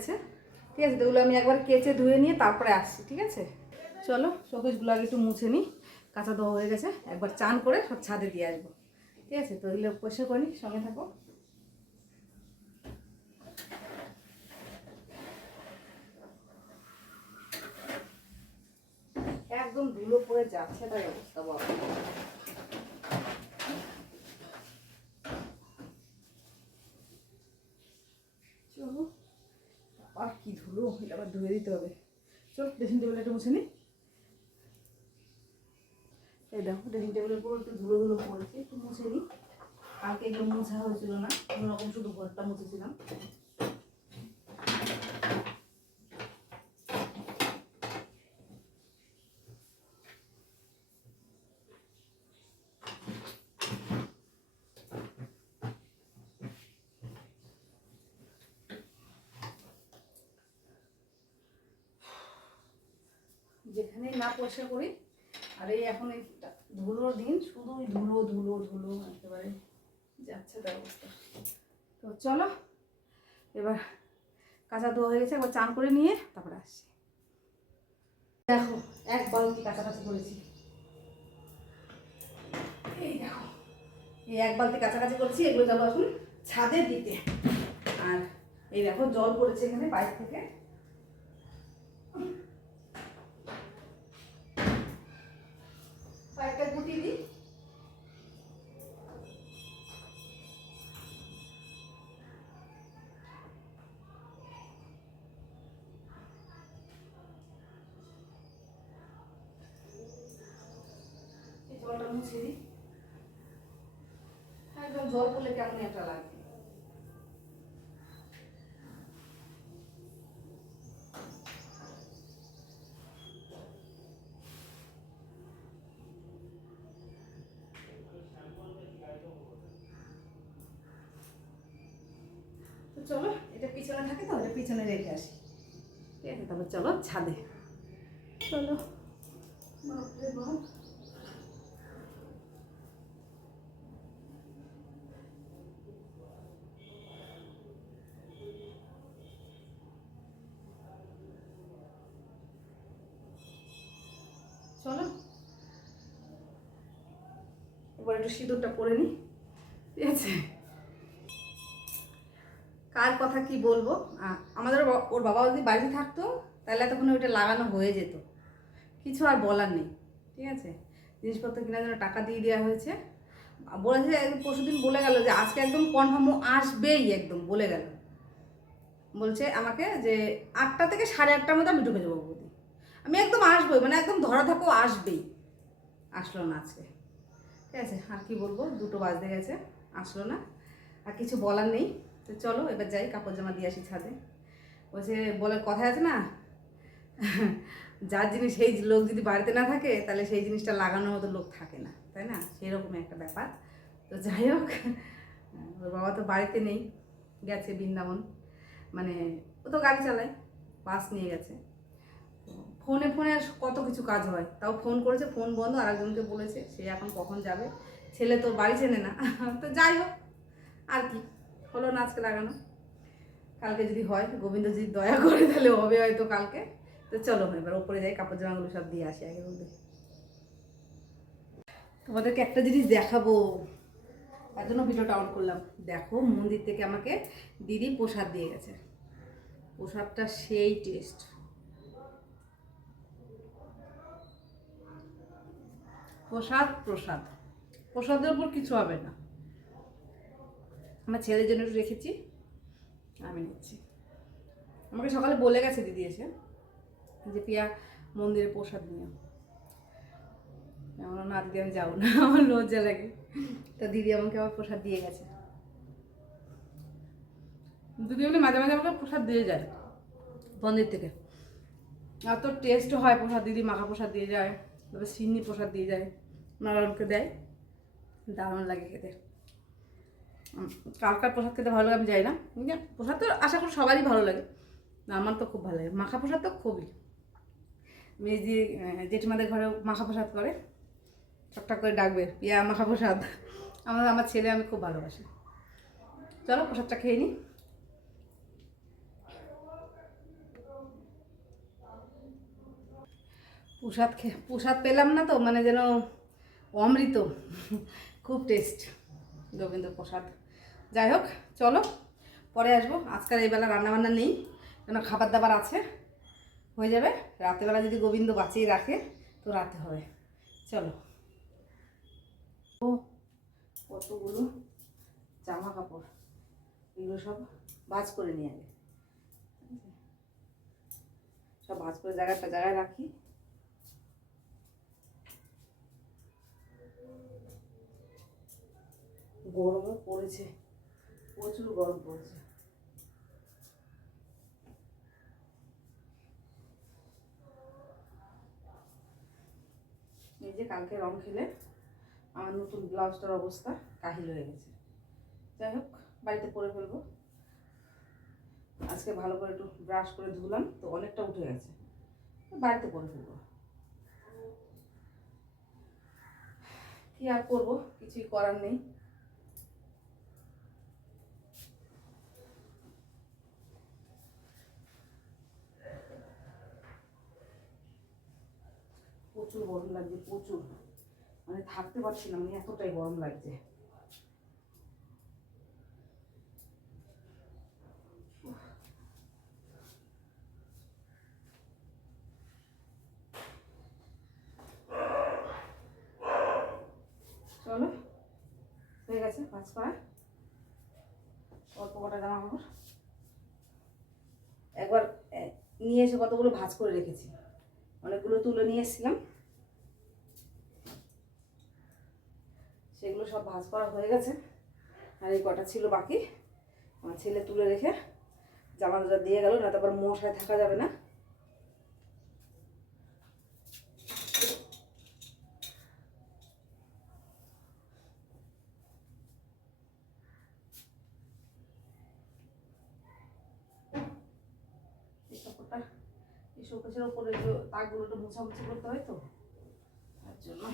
গেছে, ঠিক আছে। তো ওগুলো আমি একবার কেচে ধুয়ে নিয়ে তারপরে আসছি, ঠিক আছে। চলো শোকেসগুলো আগে একটু মুছে নিই, কাঁচা ধোয়া হয়ে গেছে, একবার চান করে সব ছাদে দিয়ে আসবো, ঠিক আছে। তো এগুলো পরিষ্কার করে নিই, সঙ্গে থাকো। একদম ধুলো পড়ে যাচ্ছে, তাই অবস্থা বলো। চলো, আর কি ধুলো, এটা আবার ধুয়ে দিতে হবে। চলো ড্রেসিং টেবিলটা একটু মুছে নিই। এই দেখো ড্রেসিং টেবিলের উপর একটু ধুলো ধুলো পড়েছে, একটু মুছে নিই। কালকে এগুলো মোছা হয়েছিল না, কোনোরকম শুধু ঘরটা মুছেছিলাম। যেখানেই না পরিষ্কার করি, আর এই এখন এই ধুলোর দিন, শুধু ধুলো ধুলো ধুলো, একেবারে যাচ্ছে তার অবস্থা। তো চলো এবার কাঁচা ধোয়া হয়ে গেছে, একবার চান করে নিয়ে তারপরে আসছি। দেখো এক বালতি কাছাকাছি করেছি, এই দেখো এই এক বালতি কাছাকাছি করেছি। এগুলো যাবো এখন ছাদে দিতে। আর এই দেখো জল পড়েছে এখানে পাইপ থেকে, পাইপটা গুটিয়ে দিই। জলটা মুছে দিই, একদম জল পড়লে কেমন একটা লাগে। তো চলো, এটা পিছনে থাকে তো, এটা পিছনে রেখে আসি, ঠিক আছে। তারপর চলো ছাদে, চলো। বাপরে বাপ, চলো এবার একটু সিঁদুরটা পরে নিই, ঠিক আছে। কার কথা কি বলবো, আমাদের ওর বাবা যদি বাড়িতে থাকতো তাহলে তখন ওইটা লাগানো হয়ে যেত, কিছু আর বলার নেই, ঠিক আছে। জিনিসপত্র কেনার জন্য টাকা দিয়ে দেওয়া হয়েছে, বলেছে পরশুদিন বলে গেল যে আজকে একদম কনফার্ম আসবেই, একদম বলে গেল। বলছে আমাকে যে 8টা থেকে 8:30টার মধ্যে আমি ঢুকে যাবো বৌদি, আমি একদম আসবোই, মানে একদম ধরা থাকো আসবেই। আসলো না আজকে, ঠিক আছে। আর কি বলবো, 2টো বাজতে গেছে, আসলো না, আর কিছু বলার নেই। তো চলো এবার যাই, কাপড় জামা দিয়ে আসি ছাদে। বলছে বলার কথা আছে না, যার জিনিস সেই লোক যদি বাড়িতে না থাকে তাহলে সেই জিনিসটা লাগানোর মতো লোক থাকে না, তাই না, সেরকমই একটা ব্যাপার। তো যাই হোক, ওর বাবা তো বাড়িতে নেই, গেছে বৃন্দাবন, মানে ও তো গাড়ি চালায়, বাস নিয়ে গেছে। ফোনে ফোনে কত কিছু কাজ হয়, তাও ফোন করেছে, ফোন বন্ধ, আরেকজনকে বলেছে, সে এখন কখন যাবে, ছেলে তো বাড়ি চেনে না। তো যাই হোক, আর কি, হলো না আজকে লাগানো, কালকে যদি হয়, গোবিন্দ যদি দয়া করে তাহলে হবে হয়তো কালকে। তো চলো এবার ওপরে যাই, কাপড় জামাগুলো সব দিয়ে আসি আগে বলতে। তোমাদেরকে একটা জিনিস দেখাবো, তার জন্য ভিডিওটা অন করলাম। দেখো মন্দির থেকে আমাকে দিদি প্রসাদ দিয়ে গেছে, প্রসাদটা সেই টেস্ট, প্রসাদ প্রসাদ, প্রসাদের উপর কিছু হবে না। আমার ছেলের জন্য একটু রেখেছি, আমি নিচ্ছি। আমাকে সকালে বলে গেছে দিদি এসে যে পিয়া মন্দিরে প্রসাদ নিও, আমার না দিদি আমি যাবো না, আমার লজ্জা লাগে। তো দিদি আমাকে আবার প্রসাদ দিয়ে গেছে, দিদি এমনি মাঝে মাঝে আমাকে প্রসাদ দিয়ে যায় মন্দির থেকে, এত টেস্ট হয় প্রসাদ। দিদি মাখা প্রসাদ দিয়ে যায়, তারপরে সিন্নি প্রসাদ দিয়ে যায়, নারায়ণকে দেয়, দারুণ লাগে খেতে। কার কার প্রসাদ খেতে ভালো লাগে আমি যাই না, প্রসাদ তো আশা করি সবারই ভালো লাগে, আমার তো খুব ভালো লাগে মাখা প্রসাদ, তো খুবই। মেজি জেঠিমাদের ঘরে মাখা প্রসাদ করে, টকটক করে ডাকবে ইয়া মাখা প্রসাদ, আমার ছেলে আমি খুব ভালোবাসি। চলো প্রসাদটা খেয়ে নিই। প্রসাদ পেলাম না তো, মানে যেন অমৃত, খুব টেস্ট গোবিন্দ প্রসাদ। যাই হোক, চলো পরে আসবো। আজকাল এই বেলা রান্নাবান্না নেই, কেন খাবার দাবার আছে, হয়ে যাবে। রাতেরবেলা যদি গোবিন্দ বাঁচিয়ে রাখে তো রাতে হবে। চলো। ও কতগুলো জামা কাপড়, এগুলো সব ভাঁজ করে নিয়ে আগে, সব ভাঁজ করে জায়গায় রাখি। গরমও পড়েছে, প্রচুর গরম পড়েছে। এই যে কালকে রং খেলে আমার নতুন ব্লাউজটার অবস্থা কাহিল হয়ে গেছে। যাই হোক, বাড়িতে পরে ফেলবো। আজকে ভালো করে একটু ব্রাশ করে ধুলাম তো অনেকটা উঠে গেছে, বাড়িতে পরে ফেলবো। কি আর করবো, কিছুই করার নেই। প্রচুর গরম লাগছে, প্রচুর, মানে থাকতে পারছি না, মানে এতটাই গরম লাগছে। চলো, হয়ে গেছে ভাঁজ করা। অল্প কটা জামা কাপড় একবার নিয়ে এসে কতগুলো ভাঁজ করে রেখেছি, অনেকগুলো তুলে নিয়ে এসেছিলাম, সেগুলো সব ভাঁজ করা হয়ে গেছে। আর এই কটা ছিল বাকি, আমার ছেলে তুলে রেখে জামা দিয়ে গেল, না তারপর মশায় থাকা যাবে না। এই শোকেসের ওপরে তাকগুলো একটু মোছামুছি করতে হয় তো, তার জন্য।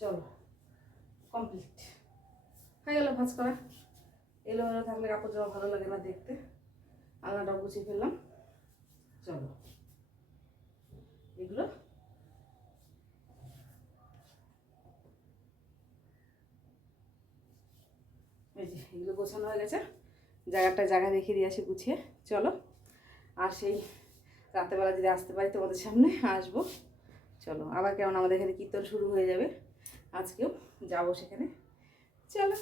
চলো, কমপ্লিট হয়ে গেল ভাঁজ করা। এলোমেলো থাকলে কাপড় জামা ভালো লাগে না দেখতে। আলনাটাও গুছিয়ে ফেললাম। চলো, এগুলো এই যে এগুলো গোছানো হয়ে গেছে, জায়গা রেখে দিয়ে আসি গুছিয়ে। চলো, আর সেই রাতেরবেলা যদি আসতে পারি তোমাদের সামনে আসবো। চলো, আবার কেমন আমাদের এখানে কীর্তন শুরু হয়ে যাবে, আজকেও যাবো সেখানে। চলো।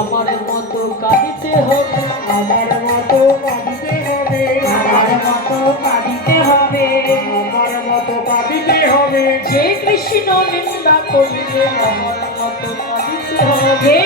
আমার মতো কাঁদিতে হবে, আমার মতো কাঁদিতে হবে, আমার মতো কাঁদিতে হবে, আমার মতো কাঁদিতে হবে। যে কৃষ্ণ নিন্দা করিবে আমার মতো কাঁদিতে হবে।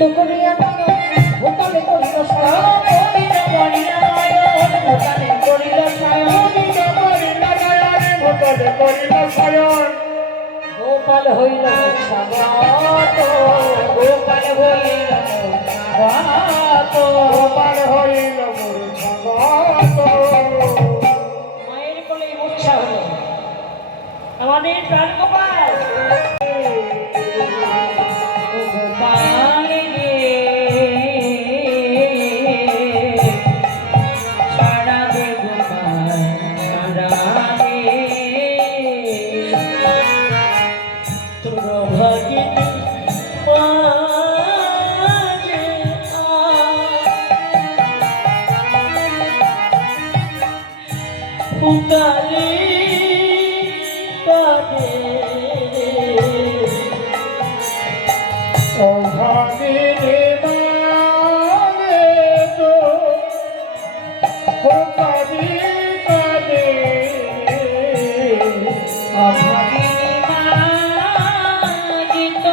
তো করিয়া ভোকালে করিল সায়ন করিল করিয়া নয়ন ভোকালে করিল সায়ন ভোকালে করিল সায়ন গোপাল হইল স্বাগত গোপাল হইল স্বাগত গোপাল হইল মোর স্বাগত। মায়ের কোলে মূর্ছা হলো আমাদের প্রাণ গোপাল গোপাল রে সারা দে গোপাল সারা দে তোর ভগিনী মাঝে পুকালে কাঁদে ও ভাগিনী মানে তো ও কাঁদি কাঁদে অভাগিনী মাগিত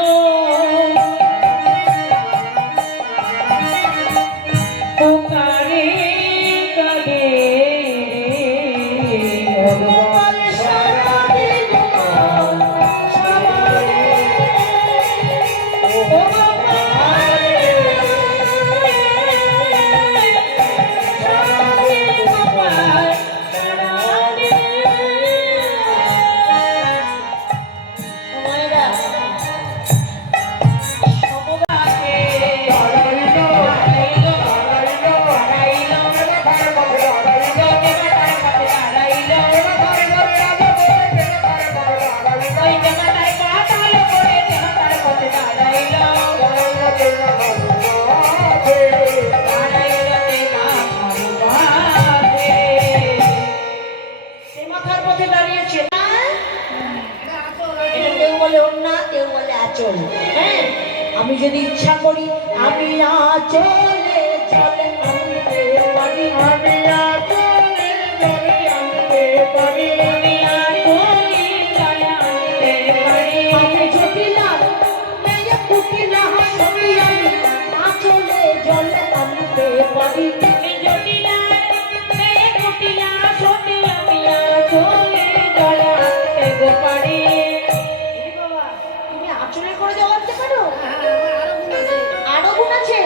পুকারে কাঁদে ভগবান সারা দে গোপাল সারা দে ও গোপাল সারা দে গোপাল সারা দে মায়েরা সমবাকে হারাইল হারাইল হারাইল হারাইল এলাকার পথে হারাইল দেবতার কাছে হারাইল এলাকার পথে হারাইল এলাকার পথে হারাইল ওই দেবতায় পাতাল করে দেবতার কাছে হারাইল হারাইল দেবা ভগবানে সে মাথার পথে দাঁড়িয়েছে এটা কেউ বলে ওন্না কেউ বলে আঁচল হ্যাঁ আমি যদি ইচ্ছা করি আমি আঁচলে চলে আনতে পারি আমি আচলে জলে আনতে পারি আমি আঁচলে চলে আনতে পারি আমি জটিলা মেয়ে কুটিলা হাসি আমি আঁচলে জলে আনতে পারি আমি জটিলা মেয়ে কুটিলা সত্যি আমি আঁচলে জলে আনতে গো পারি বাবা তুমি আঁচলে করে জল আনতে পারো আরো গুণ আছে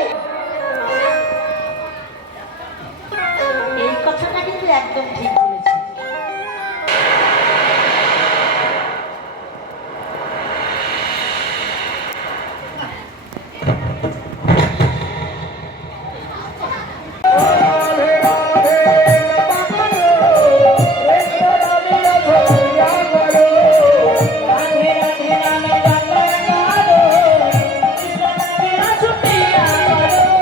এই কথাটা কিন্তু একদম ঠিক বলেছে রাধে রাধে বাবালো কৃষ্ণ নামিয়া ধরিয়া গেলো রাধে রাধে নাম বাংলায় গালো কৃষ্ণ নামে ছুটিয়া গেলো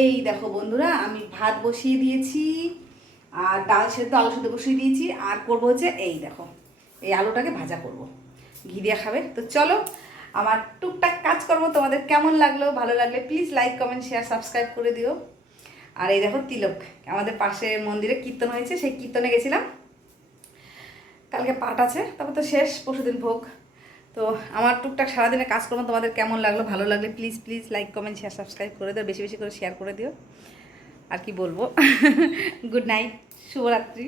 এই দেখো বন্ধুরা, আমি ভাত বসিয়ে দিয়েছি আর ডাল সেদ্ধ আলু সেদ্ধ বসিয়ে দিয়েছি, আর করবো হচ্ছে এই দেখো এই আলুটাকে ভাজা করব, ঘি দিয়ে খাবে। তো চলো আমার টুকটাক কাজ করবো, তোমাদের কেমন লাগলো, ভালো লাগলে please like comment share subscribe করে দিও। আর এই দেখো তিলক, আমাদের পাশে মন্দিরে কীর্তন হয়েছে, সেই কীর্তনে গেছিলাম, কালকে পাঠ আছে, তারপর তো শেষ, পরশুদিন ভোগ। তো আমার টুকটাক সারাদিনে কাজ করবো, তোমাদের কেমন লাগলো, ভালো লাগলে please please like comment share subscribe করে দিও, বেশি বেশি করে শেয়ার করে দিও। আর কি বলবো, গুড নাইট, শুভরাত্রি।